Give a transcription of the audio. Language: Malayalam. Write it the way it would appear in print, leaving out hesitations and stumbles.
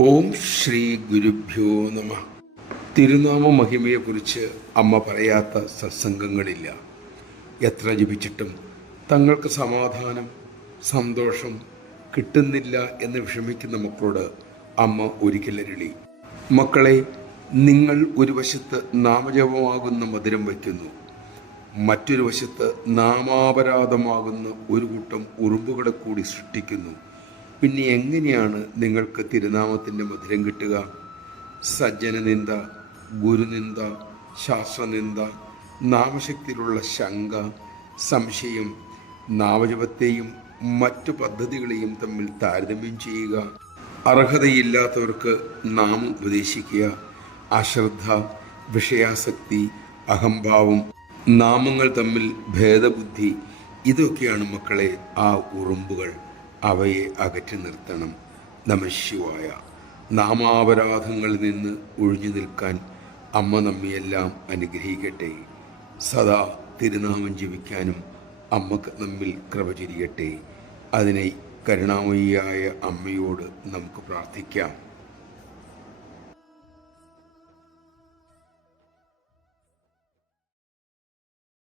ഓം ശ്രീ ഗുരുഭ്യോ നമ. തിരുനാമ മഹിമയെക്കുറിച്ച് അമ്മ പറയാത്ത സത്സംഗങ്ങളില്ല. എത്ര ജപിച്ചിട്ടും തങ്ങൾക്ക് സമാധാനം, സന്തോഷം കിട്ടുന്നില്ല എന്ന് വിഷമിക്കുന്ന മക്കളോട് അമ്മ ഒരിക്കലരുളി, മക്കളെ, നിങ്ങൾ ഒരു വശത്ത് നാമജപമാകുന്ന മധുരം വയ്ക്കുന്നു, മറ്റൊരു വശത്ത് നാമാപരാധമാകുന്ന ഒരു കൂട്ടം ഉറുമ്പുകളെ കൂടി സൃഷ്ടിക്കുന്നു. പിന്നെ എങ്ങനെയാണ് നിങ്ങൾക്ക് തിരുനാമത്തിൻ്റെ മധുരം കിട്ടുക? സജ്ജനനിന്ദ, ഗുരുനിന്ദ, ശാസ്ത്രനിന്ദ, നാമശക്തിയിലുള്ള ശങ്ക, സംശയം, നാമജപത്തെയും മറ്റു പദ്ധതികളെയും തമ്മിൽ താരതമ്യം ചെയ്യുക, അർഹതയില്ലാത്തവർക്ക് നാമം ഉപദേശിക്കുക, അശ്രദ്ധ, വിഷയാസക്തി, അഹംഭാവം, നാമങ്ങൾ തമ്മിൽ ഭേദബുദ്ധി, ഇതൊക്കെയാണ് മക്കളെ ആ ഉറുമ്പുകൾ. അവയെ അകറ്റി നിർത്തണം. നമഃശിവായ. നാമാപരാധങ്ങളിൽ നിന്ന് ഒഴിഞ്ഞു നിൽക്കാൻ അമ്മ നമ്മയെല്ലാം അനുഗ്രഹിക്കട്ടെ. സദാ തിരുനാമം ജപിക്കാനും അമ്മക്ക് നമ്മിൽ കൃപ ചൊരിയട്ടെ. അതിനെ കരുണാമയിയായ അമ്മയോട് നമുക്ക് പ്രാർത്ഥിക്കാം.